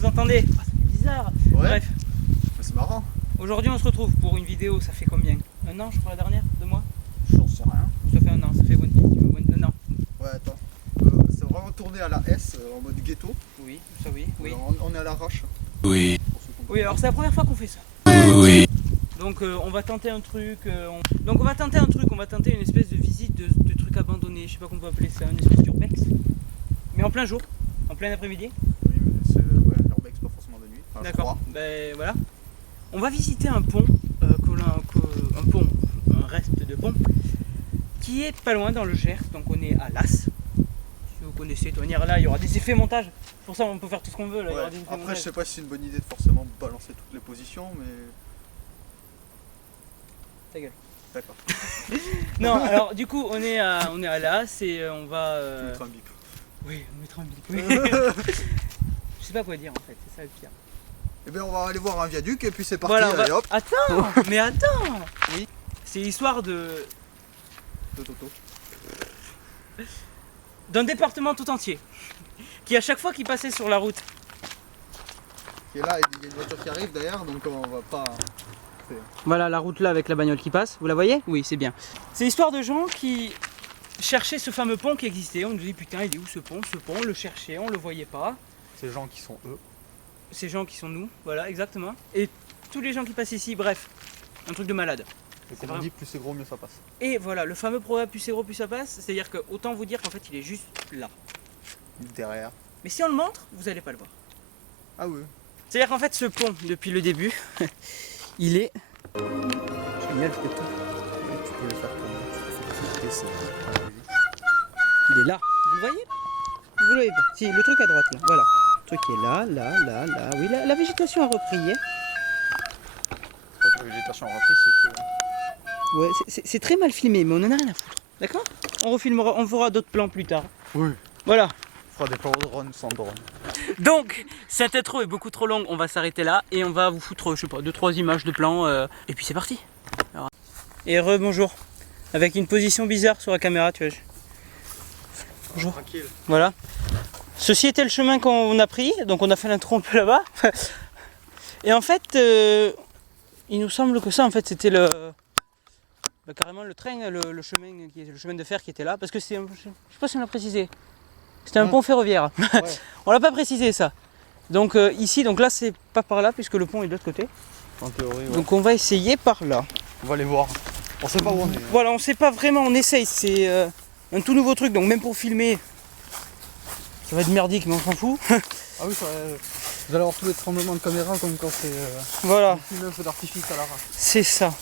Vous entendez? Ah, c'est bizarre. Ouais. Bref. C'est marrant. Aujourd'hui on se retrouve pour une vidéo, ça fait combien? Un an je crois la dernière? 2 mois? J'en sais rien. Ça fait un an, ça fait One Piece, un an. Ouais, attends. C'est vraiment tourné à la S en mode ghetto. Oui, ça oui, oui. On est à l'arrache. Oui. Oui, alors c'est la première fois qu'on fait ça. Oui. Donc on va tenter un truc, on va tenter une espèce de visite de truc abandonné, je sais pas comment on peut appeler ça, une espèce d'urbex. Mais en plein jour, en plein après-midi. Oui, mais c'est ouais, l'urbex, pas forcément de nuit. Enfin, D'accord, ben voilà. On va visiter un pont, un reste de pont, qui est pas loin dans le Gers, donc on est à Las. Si vous connaissez, on ira là, il y aura des effets montage, pour ça on peut faire tout ce qu'on veut là. Il y Ouais. aura des effets Après, montage. je sais pas si c'est une bonne idée de forcément balancer toutes les positions, mais. Ta gueule. D'accord. Non, alors du coup on est à Las et on va... Je vais mettre un bip. Oui, on mettra un bip. Oui. Je sais pas quoi dire en fait, c'est ça le pire. Eh bien, on va aller voir un viaduc et puis c'est parti. Voilà, Allez hop. Attends, mais attends. Oui. C'est l'histoire De Toto. d'un département tout entier qui à chaque fois qu'il passait sur la route. Et là, il y a une voiture qui arrive derrière, donc on va pas. Voilà la route là avec la bagnole qui passe, vous la voyez? Oui, c'est bien. C'est l'histoire de gens qui cherchaient ce fameux pont qui existait. On nous dit putain, il est où ce pont? Ce pont, on le cherchait, on le voyait pas. Ces gens qui sont eux. Ces gens qui sont nous, voilà, exactement. Et tous les gens qui passent ici, bref, un truc de malade. Et comme on dit, plus c'est gros, mieux ça passe. Et voilà, le fameux proverbe plus c'est gros, plus ça passe, c'est-à-dire que autant vous dire qu'en fait il est juste là. Derrière. Mais si on le montre, vous allez pas le voir. Ah oui. C'est-à-dire qu'en fait ce pont, depuis le début, il est... Génial, je peux tout. Tu peux le faire Il est là. Vous le voyez? Vous le voyez pas? Si, le truc à droite là, voilà. Le truc est là, là. Oui, la végétation a repris, hein. La végétation a repris, c'est que. Ouais, c'est très mal filmé, mais on en a rien à foutre. D'accord? On refilmera, on fera d'autres plans plus tard. Oui. Voilà. On fera des plans de drone sans drone. Donc, cette intro est beaucoup trop longue, on va s'arrêter là et on va vous foutre, je sais pas, 2-3 images de plans et puis c'est parti. Alors... Et rebonjour. Avec une position bizarre sur la caméra, tu vois. Bonjour. Tranquille. Voilà. Ceci était le chemin qu'on a pris, donc on a fait l'intro un peu là-bas. Et en fait, il nous semble que ça, en fait, c'était carrément le train, le chemin de fer qui était là, parce que c'est, je sais pas si on l'a précisé, c'était un pont ferroviaire. Ouais. On l'a pas précisé ça. Donc ici, donc là c'est pas par là puisque le pont est de l'autre côté. En théorie, ouais. Donc on va essayer par là. On va aller voir. On sait pas où on est. Voilà, on sait pas vraiment, on essaye, c'est un tout nouveau truc, donc même pour filmer, ça va être merdique mais on s'en fout. Ah oui, ça, vous allez avoir tous les tremblements de caméra comme quand c'est Voilà, un feu d'artifice à l'arrache. c'est ça.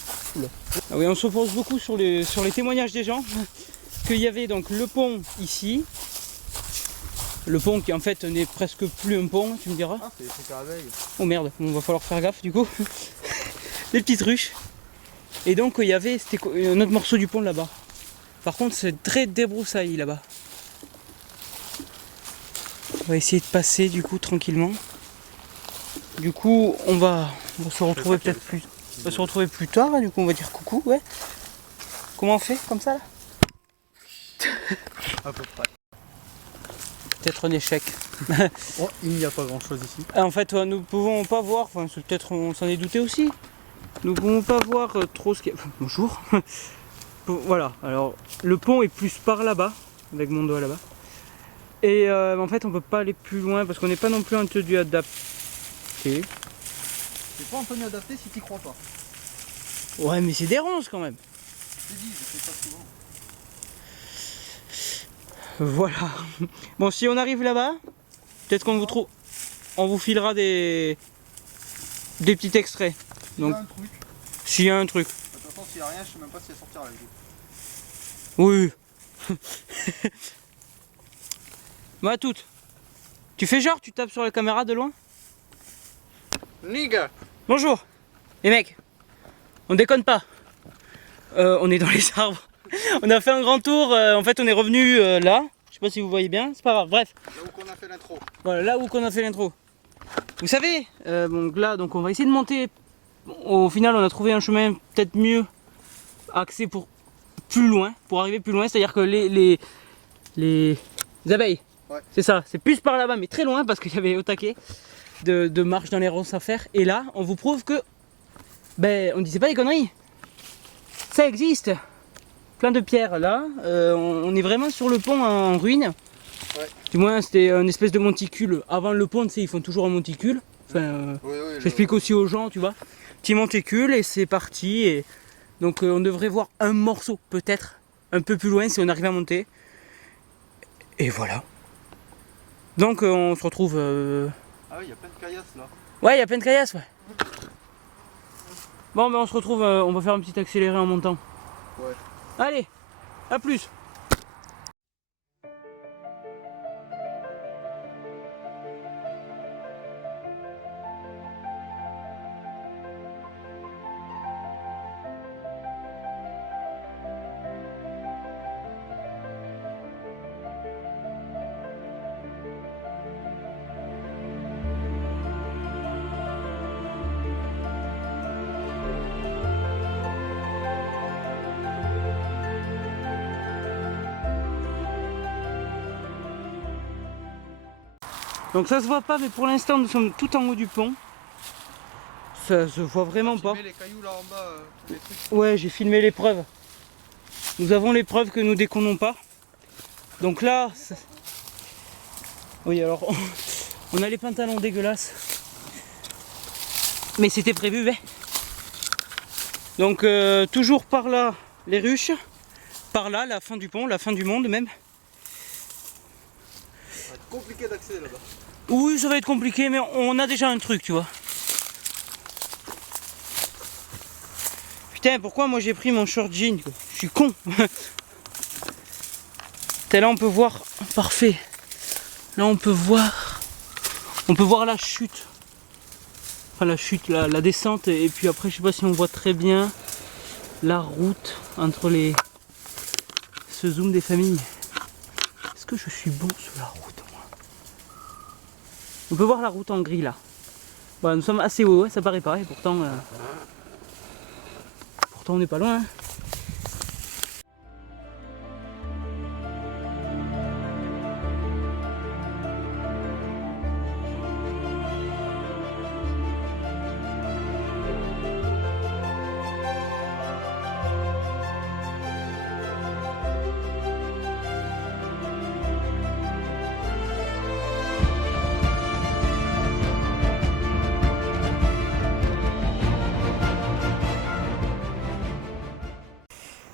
Ah oui, on se pose beaucoup sur les témoignages des gens, qu'il y avait donc le pont ici, le pont qui en fait n'est presque plus un pont, tu me diras. Ah, c'est qu'à la veille. Oh merde, on va falloir faire gaffe du coup. Des petites ruches. Et donc il y avait un autre morceau du pont là-bas. Par contre c'est très débroussailles là-bas. On va essayer de passer du coup tranquillement. Du coup on va se retrouver peut-être plus. On va se retrouver plus tard, hein, du coup on va dire coucou, ouais. Comment on fait comme ça là? À peu près. Peut-être un échec. Oh, il n'y a pas grand chose ici. En fait nous pouvons pas voir, enfin peut-être on s'en est douté aussi. Nous pouvons pas voir trop ce qu'il y a. Bonjour. Voilà, alors le pont est plus par là-bas, avec mon doigt là-bas. Et en fait on peut pas aller plus loin parce qu'on n'est pas non plus entendu adapté. C'est pas Anthony adapté si t'y crois pas. Ouais mais c'est des ronces quand même. Je t'ai dit, je fais ça souvent. Voilà. Bon si on arrive là-bas, peut-être qu'on vous trouve. On vous filera des petits extraits. Donc Il y a un truc. s'il y a un truc. De toute façon, s'il n'y a rien, je sais même pas si elle sortira la vidéo. Oui. Bah toutes. Tu fais genre, tu tapes sur la caméra de loin? Nigga. Bonjour. Les mecs, on déconne pas. On est dans les arbres. On a fait un grand tour, en fait on est revenu là. Je sais pas si vous voyez bien, c'est pas grave, bref. Là où qu'on a fait l'intro. Voilà, là où qu'on a fait l'intro. Vous savez, donc là donc on va essayer de monter. Au final on a trouvé un chemin peut-être mieux axé pour plus loin, pour arriver plus loin. C'est-à-dire que les abeilles Ouais. C'est ça, c'est plus par là-bas, mais très loin parce qu'il y avait au taquet de marche dans les ronces à faire. Et là, on vous prouve que, ben, on disait pas des conneries. Ça existe. Plein de pierres là. On est vraiment sur le pont en ruine. Ouais. Du moins, c'était une espèce de monticule. Avant le pont, tu sais, ils font toujours un monticule. Enfin, Oui, j'explique aussi aux gens, tu vois. Petit monticule et c'est parti. Et donc, on devrait voir un morceau, peut-être, un peu plus loin si on arrive à monter. Et voilà. Donc, on se retrouve. Ah oui, il y a plein de caillasses là. Ouais, il y a plein de caillasses, ouais. Bon, ben on se retrouve, on va faire un petit accéléré en montant. Ouais. Allez, à plus. Donc ça se voit pas, mais pour l'instant nous sommes tout en haut du pont. Ça se voit vraiment pas. Tu mets les cailloux là en bas, tous les trucs. Ouais, j'ai filmé l'épreuve. Nous avons les preuves que nous déconnons pas. Donc là, oui, alors on a les pantalons dégueulasses. Mais c'était prévu, ouais. Donc toujours par là, les ruches. Par là, la fin du pont, la fin du monde même. Ça va être compliqué d'accès là-bas. Oui, ça va être compliqué, mais on a déjà un truc, tu vois. Putain, pourquoi moi j'ai pris mon short jean, quoi. Je suis con. Là on peut voir, parfait. Là on peut voir la chute. Enfin la chute, la descente, et puis après je sais pas si on voit très bien la route entre les... ce zoom des familles. Est-ce que je suis bon sur la route, moi? On peut voir la route en gris là. Voilà, nous sommes assez haut, ça paraît pas, et pourtant on n'est pas loin. Hein.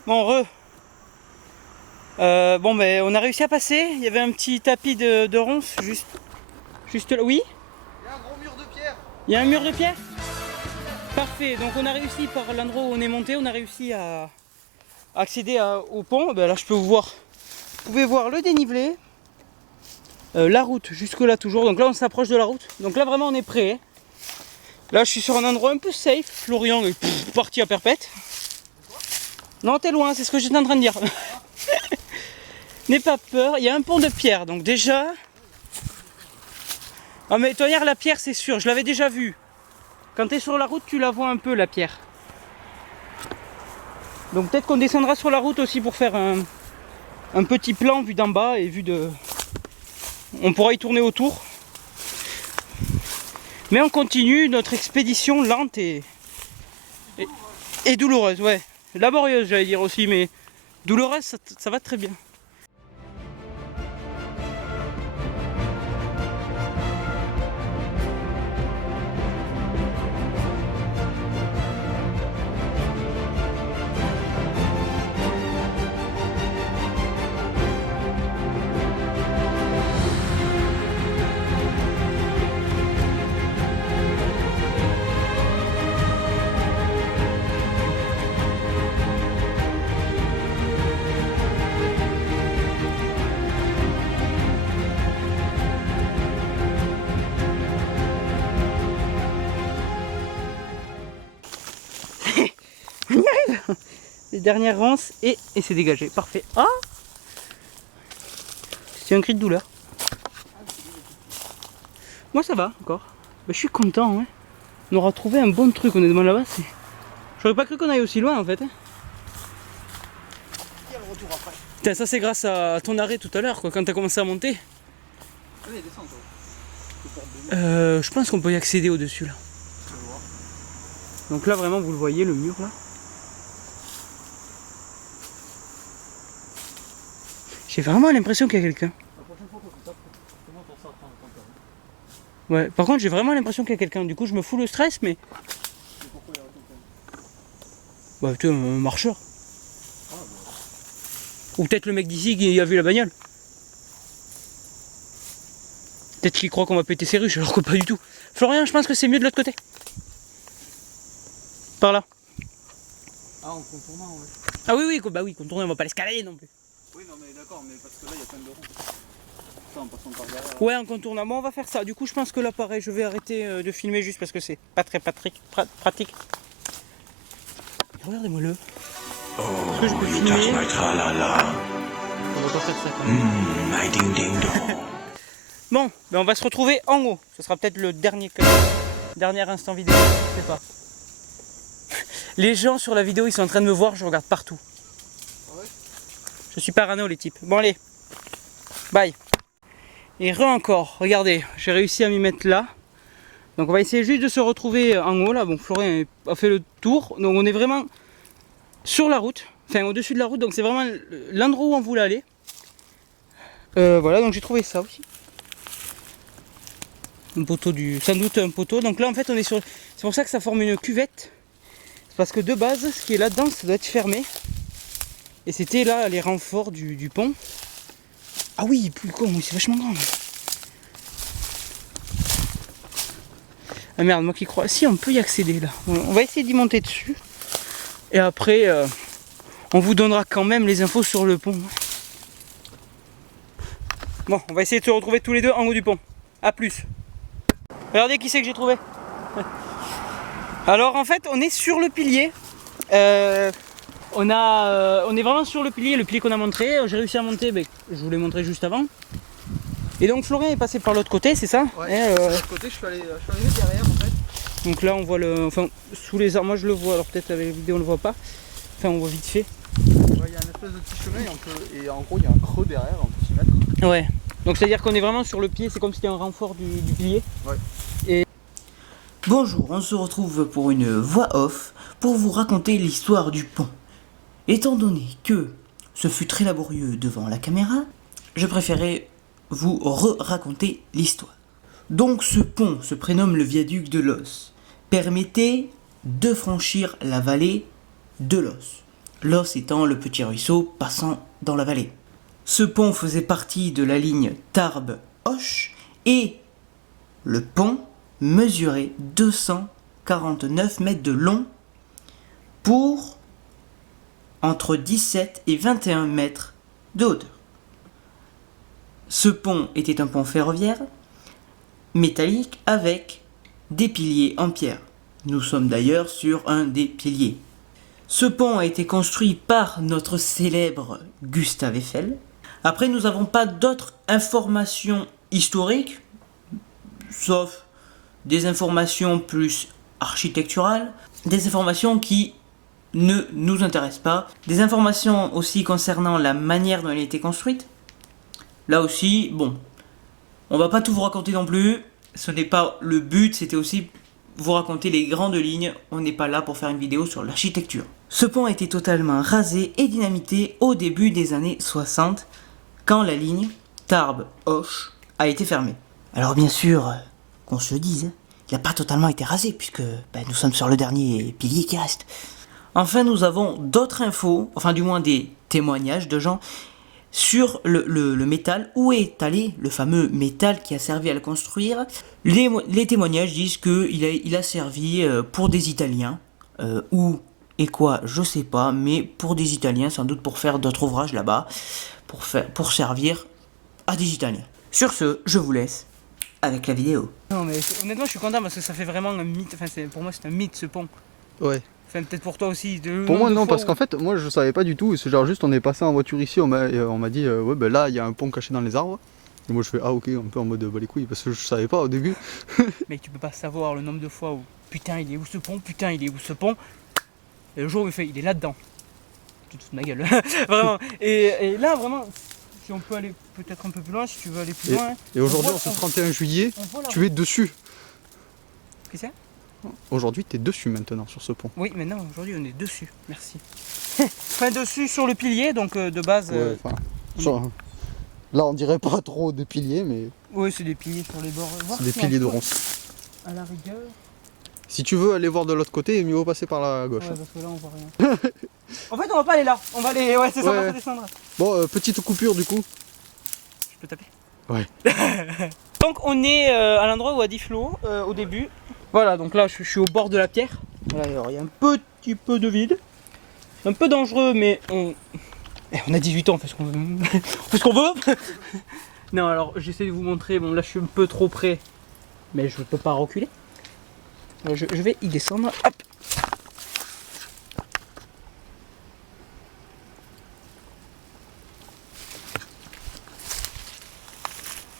Bon, bon, ben on a réussi à passer. Il y avait un petit tapis de ronces juste là. Oui, Il y a un gros mur de pierre. il y a un mur de pierre. Parfait. Donc on a réussi par l'endroit où on est monté, on a réussi à accéder au pont. Ben là, je peux vous voir. Vous pouvez voir le dénivelé, la route jusque là toujours. Donc là, on s'approche de la route. Donc là, vraiment, on est prêt. Hein. Là, je suis sur un endroit un peu safe. Florian est parti à perpète. Non, t'es loin, c'est ce que j'étais en train de dire. N'aie pas peur, il y a un pont de pierre, donc déjà... Ah mais toi hier la pierre c'est sûr, je l'avais déjà vue. Quand t'es sur la route, tu la vois un peu la pierre. Donc peut-être qu'on descendra sur la route aussi pour faire un petit plan vu d'en bas et vu de... On pourra y tourner autour. Mais on continue notre expédition lente et douloureuse, ouais. Laborieuse j'allais dire aussi, mais douloureuse ça va très bien. On y arrive. Les dernières ronces et c'est dégagé. Parfait. Ah, c'est un cri de douleur. Moi ça va encore. Bah, je suis content. Hein. On aura trouvé un bon truc honnêtement là-bas. J'aurais pas cru qu'on aille aussi loin en fait. Hein. Il y a le retour après. Putain, ça c'est grâce à ton arrêt tout à l'heure quand t'as commencé à monter. Allez, descends toi. Je pense qu'on peut y accéder au-dessus là. Donc là vraiment vous le voyez, le mur là. J'ai vraiment l'impression qu'il y a quelqu'un. La prochaine fois qu'on se tape, comment on s'en prend en compte? Ouais, par contre j'ai vraiment l'impression qu'il y a quelqu'un. Du coup je me fous le stress mais. Et pourquoi il y a quelqu'un? Bah tu vois, un marcheur. Ah, bah. Ou peut-être le mec d'ici qui a vu la bagnole. Peut-être qu'il croit qu'on va péter ses ruches alors que pas du tout. Florian, je pense que c'est mieux de l'autre côté. Par là. Ah, en contournant, ouais. Ah oui, oui, bah oui, contourner, on va pas l'escalader non plus. Oui, non, mais d'accord, mais parce que là, il y a plein de ronds. Ça, en passant par derrière. Ouais, en contournant, bon, on va faire ça. Du coup, je pense que là, pareil, je vais arrêter de filmer juste parce que c'est pas très pratique. Regardez-moi-le. Est-ce que je peux filmer? On va pas faire ça quand même. Bon, ben on va se retrouver en haut. Ce sera peut-être le dernier instant vidéo, je sais pas. Les gens sur la vidéo, ils sont en train de me voir, je regarde partout. Ah ouais? Je suis parano les types. Bon allez, bye. Et encore, regardez, j'ai réussi à m'y mettre là. Donc on va essayer juste de se retrouver en haut là. Bon, Florian a fait le tour, donc on est vraiment sur la route, enfin au-dessus de la route, donc c'est vraiment l'endroit où on voulait aller. Voilà, donc j'ai trouvé ça aussi. Un poteau sans doute un poteau. Donc là en fait on est sur. C'est pour ça que ça forme une cuvette. C'est parce que de base, ce qui est là-dedans, ça doit être fermé. Et c'était là les renforts du pont. Ah oui, plus con, oui, c'est vachement grand. Ah merde, moi qui crois. Si on peut y accéder là. On va essayer d'y monter dessus. Et après, on vous donnera quand même les infos sur le pont. Bon, on va essayer de se retrouver tous les deux en haut du pont. A plus. Regardez qui c'est que j'ai trouvé. Alors en fait on est sur le pilier. On est vraiment sur le pilier qu'on a montré. J'ai réussi à monter, je vous l'ai montré juste avant. Et donc Florian est passé par l'autre côté, c'est ça? Ouais, de l'autre côté je suis allé derrière en fait. Donc là on voit enfin sous les arbres, moi je le vois, alors peut-être avec la vidéo on le voit pas. Enfin on voit vite fait. Ouais, il y a une espèce de petit chemin et en gros il y a un creux derrière, on peut s'y mettre. Ouais. Donc c'est à dire qu'on est vraiment sur le pied, c'est comme si c'était un renfort du pilier. Ouais. Et... Bonjour, on se retrouve pour une voix off pour vous raconter l'histoire du pont. Étant donné que ce fut très laborieux devant la caméra, je préférais vous raconter l'histoire. Donc ce pont se prénomme le viaduc de l'Os, permettait de franchir la vallée de l'Os. L'Os étant le petit ruisseau passant dans la vallée. Ce pont faisait partie de la ligne Tarbes-Auch et le pont mesurait 249 mètres de long pour entre 17 et 21 mètres de hauteur. Ce pont était un pont ferroviaire métallique avec des piliers en pierre. Nous sommes d'ailleurs sur un des piliers. Ce pont a été construit par notre célèbre Gustave Eiffel. Après, nous n'avons pas d'autres informations historiques, sauf des informations plus architecturales, des informations qui ne nous intéressent pas, des informations aussi concernant la manière dont elle a été construite. Là aussi, bon, on va pas tout vous raconter non plus, ce n'est pas le but, c'était aussi vous raconter les grandes lignes, on n'est pas là pour faire une vidéo sur l'architecture. Ce pont a été totalement rasé et dynamité au début des années 60, quand la ligne Tarbes-Auch a été fermée. Alors bien sûr, qu'on se le dise, il n'a pas totalement été rasé, puisque nous sommes sur le dernier pilier qui reste. Enfin, nous avons d'autres infos, enfin du moins des témoignages de gens sur le métal, où est allé le fameux métal qui a servi à le construire. Les témoignages disent qu'il a servi pour des Italiens, où et quoi, je sais pas, mais pour des Italiens, sans doute pour faire d'autres ouvrages là-bas, pour servir à des Italiens. Sur ce, je vous laisse avec la vidéo. Non mais honnêtement je suis content parce que ça fait vraiment un mythe, enfin pour moi c'est un mythe ce pont. Ouais. Enfin peut-être pour toi aussi. Pour moi non, parce qu'en fait moi je savais pas du tout, c'est genre juste on est passé en voiture ici, on m'a dit ouais ben là il y a un pont caché dans les arbres. Et moi je fais ah ok, un peu en mode bah les couilles parce que je savais pas au début. Mais tu peux pas savoir le nombre de fois où putain il est où ce pont, putain il est où ce pont. Et le jour où il fait il est là-dedans. Tu te fous de ma gueule. Vraiment. Et là vraiment si on peut aller peut-être un peu plus loin, si tu veux aller plus Et, loin. et aujourd'hui, en ce 31 juillet, tu es dessus. Qu'est-ce que c'est? Aujourd'hui, tu es dessus maintenant sur ce pont. Oui, mais non, aujourd'hui on est dessus, merci. Enfin, dessus sur le pilier, donc de base. Ouais, là, on dirait pas trop des piliers, mais Oui, c'est des piliers sur les bords. c'est des piliers de ronces. À la rigueur. Si tu veux aller voir de l'autre côté, il mieux vaut passer par la gauche. Ouais, parce que là on voit rien. En fait, on va pas aller là, on va aller. Ouais, c'est ça, on Ouais. va descendre. Bon, petite coupure du coup. Je peux taper? Ouais. Donc, on est à l'endroit où a dit Flo au début. Voilà, donc là je suis au bord de la pierre. Voilà, alors, il y a un petit peu de vide. Un peu dangereux, mais on a 18 ans, on fait ce qu'on veut. On fait ce qu'on veut. Non, alors j'essaie de vous montrer. Bon, là je suis un peu trop près, mais je ne peux pas reculer. Je vais y descendre. Hop.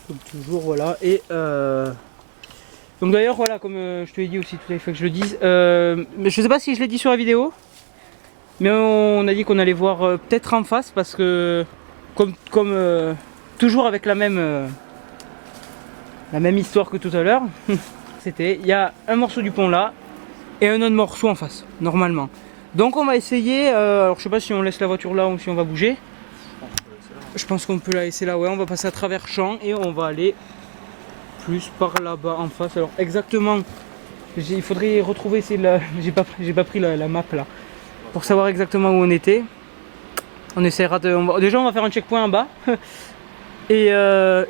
Comme toujours, voilà. Et donc d'ailleurs, voilà, comme je te l'ai dit aussi, il faut que je le dise. Mais je sais pas si je l'ai dit sur la vidéo, mais on a dit qu'on allait voir peut-être en face parce que comme toujours avec la même histoire que tout à l'heure. C'était, il y a un morceau du pont là et un autre morceau en face, normalement. Donc on va essayer, alors je sais pas si on laisse la voiture là ou si on va bouger. Je pense qu'on peut la laisser là, ouais, on va passer à travers champs et on va aller plus par là-bas en face. Alors exactement, il faudrait retrouver, j'ai pas pris la map là, pour savoir exactement où on était. On essaiera de, déjà on va faire un checkpoint en bas. Et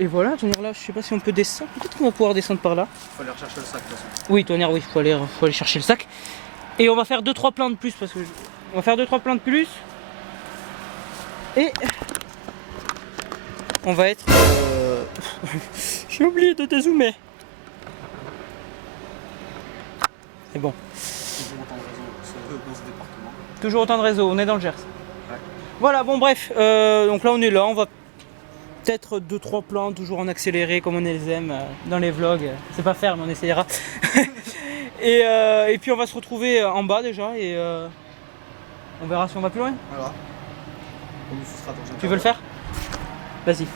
voilà, tenir là, je sais pas si on peut descendre. Peut-être qu'on va pouvoir descendre par là. Faut aller rechercher le sac de toute façon. Oui, tenir, oui, faut aller chercher le sac. Et on va faire 2-3 plans de plus parce que on va faire 2-3 plans de plus. Et on va être. J'ai oublié de dézoomer. C'est bon. Toujours autant de réseau dans ce département. Toujours autant de réseau, on est dans le Gers. Ouais. Voilà, bon bref, donc là on est là, on va peut-être 2-3 plans, toujours en accéléré comme on les aime dans les vlogs. C'est pas faire, mais on essayera. et puis on va se retrouver en bas déjà et on verra si on va plus loin. Voilà. Tu veux le faire? Vas-y.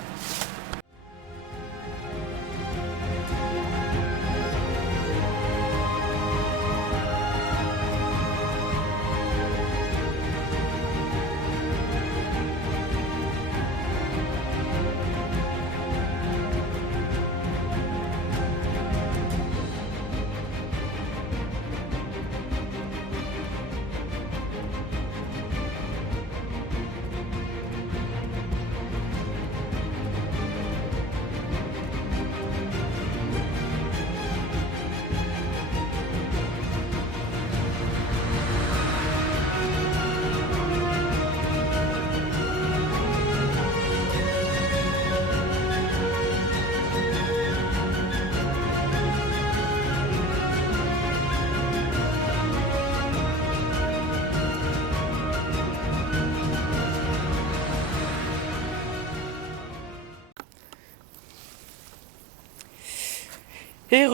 Et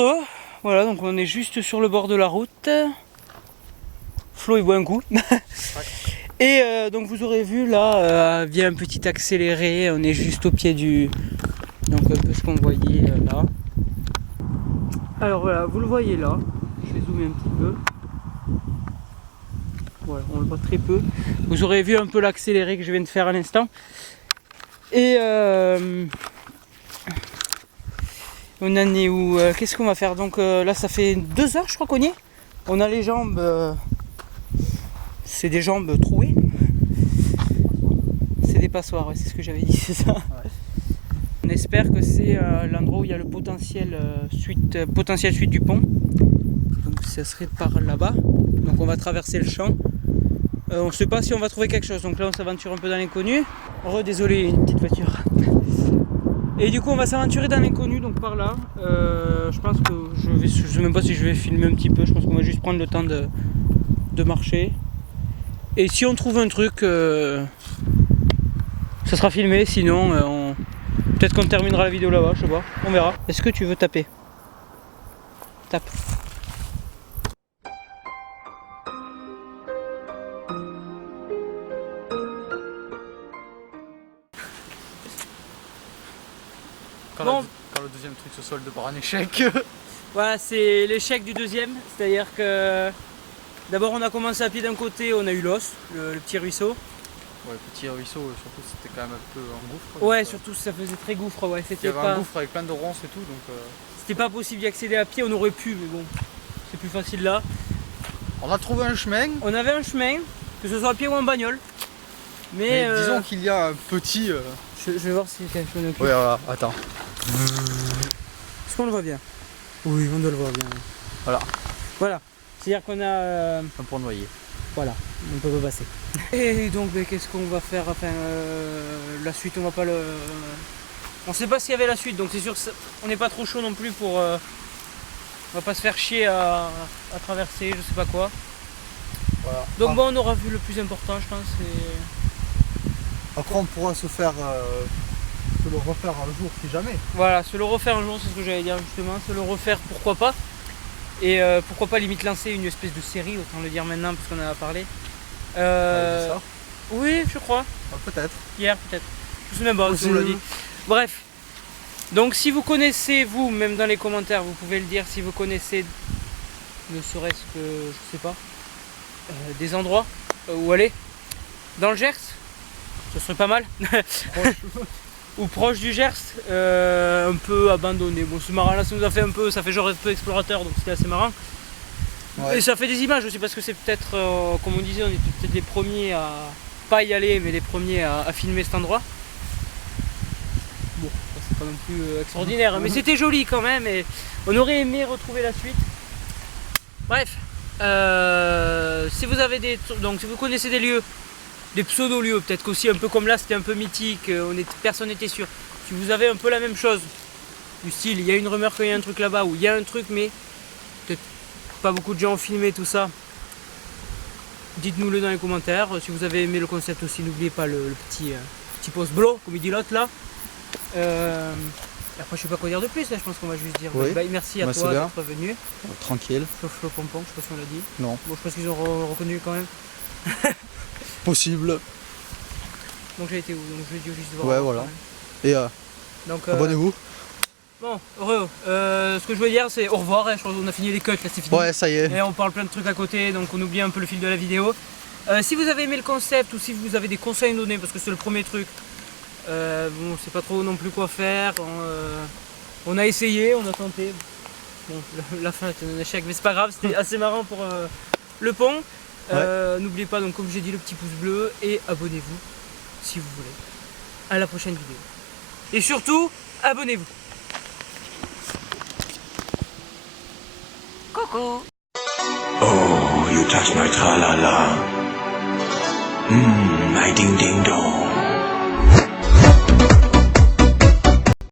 voilà, donc on est juste sur le bord de la route. Flo il boit un coup. Et donc vous aurez vu là, via un petit accéléré, on est juste au pied du... Donc un peu ce qu'on voyait là. Alors voilà, vous le voyez là. Je vais zoomer un petit peu. Voilà, on le voit très peu. Vous aurez vu un peu l'accéléré que je viens de faire à l'instant. Et on en est où? Qu'est-ce qu'on va faire? Donc là ça fait 2 heures je crois qu'on y est. On a les jambes, c'est des jambes trouées. C'est des passoires, ouais, c'est ce que j'avais dit, c'est ça. Ouais. On espère que c'est l'endroit où il y a le potentiel suite du pont. Donc ça serait par là-bas. Donc on va traverser le champ. On ne sait pas si on va trouver quelque chose. Donc là on s'aventure un peu dans l'inconnu. Désolé, une petite voiture. Et du coup on va s'aventurer dans l'inconnu, donc par là. Je pense que je sais même pas si je vais filmer un petit peu. Je pense qu'on va juste prendre le temps de marcher. Et si on trouve un truc, ça sera filmé. Sinon, peut-être qu'on terminera la vidéo là-bas, je sais pas. On verra. Est-ce que tu veux taper? Tape. se solde par un échec. Voilà, c'est l'échec du deuxième, c'est-à-dire que d'abord on a commencé à pied d'un côté, on a eu l'os, le petit ruisseau. Ouais, petit ruisseau, surtout c'était quand même un peu en gouffre. Ouais, donc, surtout ça faisait très gouffre, ouais, il y c'était avait pas, un gouffre avec plein de ronces et tout, donc... c'était pas possible d'y accéder à pied, on aurait pu, mais bon, c'est plus facile là. On a trouvé un chemin. On avait un chemin, que ce soit à pied ou en bagnole, mais Disons qu'il y a un petit... je vais voir si c'est un chemin. Ouais, voilà, attends. Est-ce qu'on le voit bien? Oui, on doit le voir bien. Voilà, Voilà, c'est-à-dire qu'on a... un pont noyer. Voilà, on peut pas passer. Et donc, qu'est-ce qu'on va faire? Enfin, la suite, on va pas le... On sait pas s'il y avait la suite, donc c'est sûr qu'on n'est pas trop chaud non plus pour... on va pas se faire chier à traverser, je sais pas quoi. Voilà. Donc bon, on aura vu le plus important, je pense. Après, on pourra se faire... se le refaire un jour, si jamais. Voilà, se le refaire un jour, c'est ce que j'allais dire justement. Se le refaire, pourquoi pas. Et pourquoi pas limite lancer une espèce de série, autant le dire maintenant, parce qu'on en a parlé. Ça. Oui, je crois. Peut-être. Hier, peut-être. Je sais même pas si on l'a dit. Bref. Donc si vous connaissez, vous, même dans les commentaires, vous pouvez le dire si vous connaissez, ne serait-ce que, je sais pas, des endroits où aller. Dans le Gers, ce serait pas mal. Ou proche du Gers, un peu abandonné. Bon, c'est marrant, là ça nous a fait un peu, ça fait genre un peu explorateur, donc c'était assez marrant. Ouais. Et ça fait des images aussi, parce que c'est peut-être, comme on disait, on était peut-être les premiers à, pas y aller, mais les premiers à filmer cet endroit. Bon, c'est pas non plus extraordinaire, mais c'était joli quand même, et on aurait aimé retrouver la suite. Bref, si vous avez donc si vous connaissez des lieux, des pseudo-lieux, peut-être qu'aussi un peu comme là c'était un peu mythique, personne n'était sûr. Si vous avez un peu la même chose, du style il y a une rumeur qu'il y a un truc là-bas, ou il y a un truc mais peut-être pas beaucoup de gens ont filmé tout ça, dites-nous le dans les commentaires. Si vous avez aimé le concept aussi, n'oubliez pas le petit pouce bleu, comme il dit l'autre là. Après je sais pas quoi dire de plus, là, je pense qu'on va juste dire oui. Merci à toi d'être venu. Tranquille. Sauf le pompon, je sais pas si on l'a dit. Non. Bon, je pense qu'ils ont reconnu quand même. Possible. Donc j'ai été où? Donc je vais juste voir. Ouais, voilà. Et donc, abonnez-vous. Bon, heureux. Ce que je veux dire c'est au revoir. Je crois qu'on a fini les cuts, là c'est fini. Ouais, ça y est. Et on parle plein de trucs à côté, donc on oublie un peu le fil de la vidéo. Si vous avez aimé le concept ou si vous avez des conseils à nous donner, parce que c'est le premier truc, bon, on sait pas trop non plus quoi faire. On a essayé, on a tenté. Bon, la fin était un échec, mais c'est pas grave, c'était assez marrant pour le pont. N'oubliez pas, donc comme j'ai dit, le petit pouce bleu et abonnez-vous si vous voulez. À la prochaine vidéo. Et surtout, abonnez-vous. Coucou. Oh, you touch my tra-la-la. My ding-ding-dong.